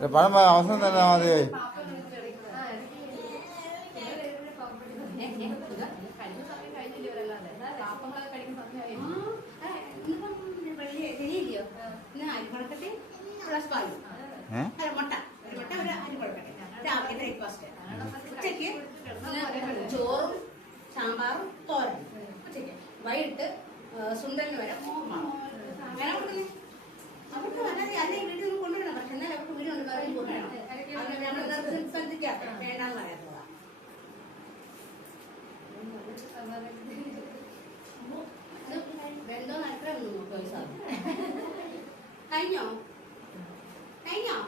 പഴം അവസരം തന്നെ മതി. ഉച്ചക്ക് ചോറും സാമ്പാറും തോരനും ഉച്ചക്ക്. വൈകിട്ട് സുന്ദരന് വരെ മോഹമാണ് വേണം കൊടുക്കുന്നേ. അവർക്ക് അല്ലാതെ അല്ലെ വീട്ടിൽ നിന്ന് കൊണ്ടുവരണം. പക്ഷെ എന്നാൽ അവർക്ക് വീടുണ്ട് കറിയും കൊണ്ടുവരണം. അങ്ങനെ നമ്മൾ ശ്രദ്ധിക്കാത്ത വേണ്ടാന്ന് പറയാത്തതാ. വെന്തോ അത്ര പൈസ കഴിഞ്ഞോ കഴിഞ്ഞോ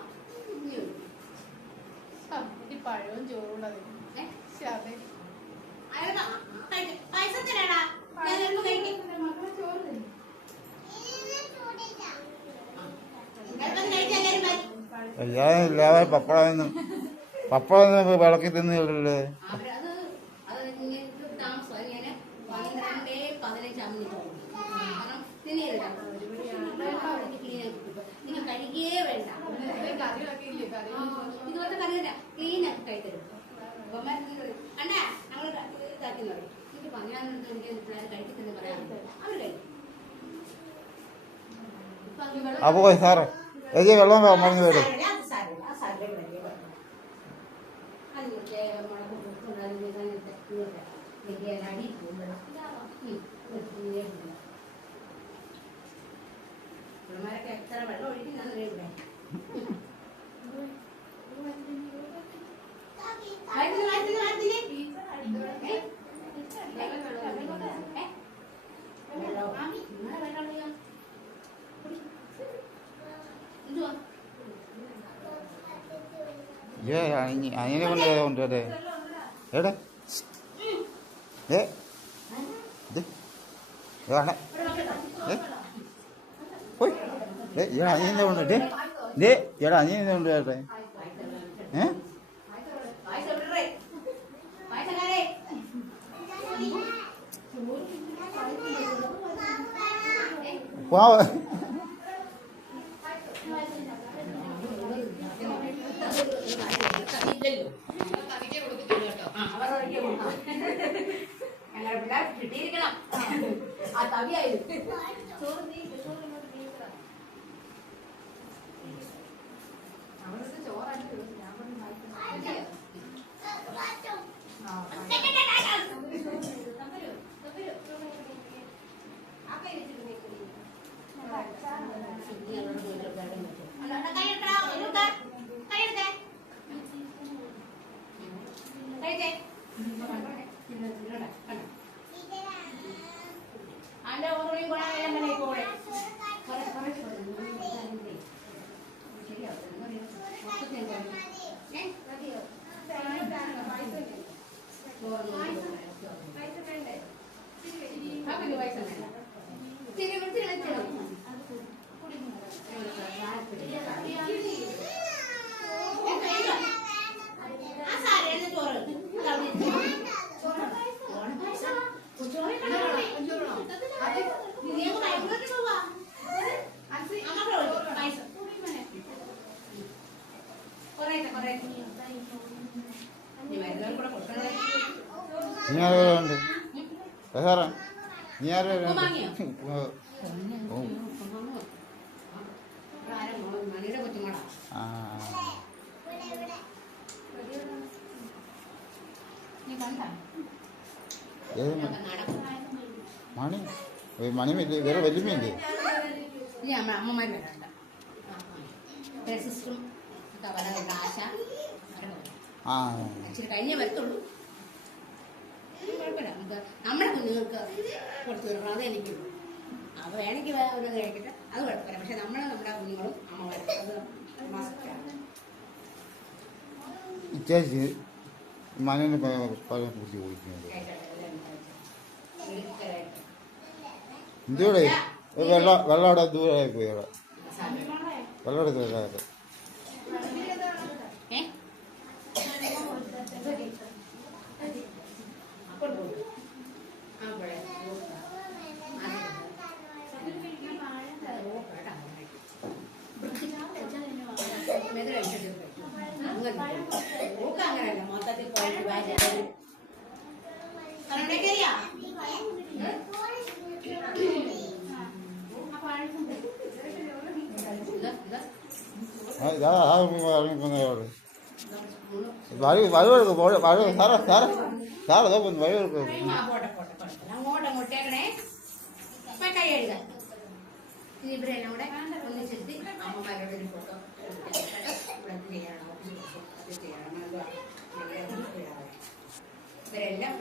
പഴവും ചോറുള്ളത് പൈസ തരാടാ. എല്ലാവരും പപ്പടം വിളക്കി തിന്നില്ലേ? നിങ്ങൾ കഴിക്കേ വേണ്ട. ഇതുപോലത്തെ കറിയില്ല, ക്ലീൻ ആക്കി കഴിത്തരും. കണ്ടാ ഞങ്ങൾ ഇതാക്കി പറയും. എനിക്ക് പറഞ്ഞാൽ പിള്ളേർ കഴിക്കത്തില്ലെന്ന് പറയാറുണ്ട്. അവർ കഴിക്കും. അപ്പോ സാറേ വെള്ളം പറഞ്ഞു വരും. പിള്ളമാരൊക്കെ എത്ര വെള്ളം ഒഴിക്കുന്നതെന്ന് അറിയില്ലേ? അനിയനെ കൊണ്ടുവരേ എവിടെ അനിയനെ കൊണ്ടുവരട്ടെ എടാ അനിയനെ കൊണ്ടുവരട്ടെ. ഞങ്ങളുടെ പിള്ളേർ കിട്ടിയിരിക്കണം. ആ തവിയായിരുന്നു അതിന്റെ ഓർമ്മയും കൂടെ കൂടെ നീ ആരുണ്ട് സാറേ? നീ ആരും മണി വേറെ വലിയമ്മയില്ലേ? അമ്മമാര് വരണ്ട. സിസ്റ്ററും ആശ ഇച്ചിരി കഴിഞ്ഞേ വരത്തുള്ളൂ. കുഴപ്പമില്ല, നമുക്ക് നമ്മുടെ കുഞ്ഞുങ്ങൾക്ക് കൊടുത്തു വിടണം. അത് എനിക്ക് അത് വേണമെങ്കിൽ ഒരു കഴിക്കട്ടെ, അത് കുഴപ്പമില്ല. പക്ഷെ നമ്മുടെ കുഞ്ഞുങ്ങളും അമ്മമാരും അത് മസ്റ്റാണ്. ഇച്ചേച്ചി മനേനെ പഴം കുറിച്ച് കുടിക്കുന്നത് എന്തോടെ വെള്ളം അവിടെ ദൂരമായി പോയി. അവിടെ വെള്ളം എടുത്ത് മെത് കഴിച്ചിട്ട് ഇറങ്ങിപ്പോന്നോട് വഴുവെടുക്കും സാറേ നോക്കുന്നു വഴുവെടുക്കും അങ്ങോട്ടേക്കണേ കൈ എഴുതാൻ ഇനി ഇവരെല്ലാം കൂടെ ഒന്നിച്ചെത്തി അമ്മമാരോട് ഒരു ഫോട്ടോ ഇവിടെ ചെയ്യണം അത് ചെയ്യണം ഇവരെല്ലാം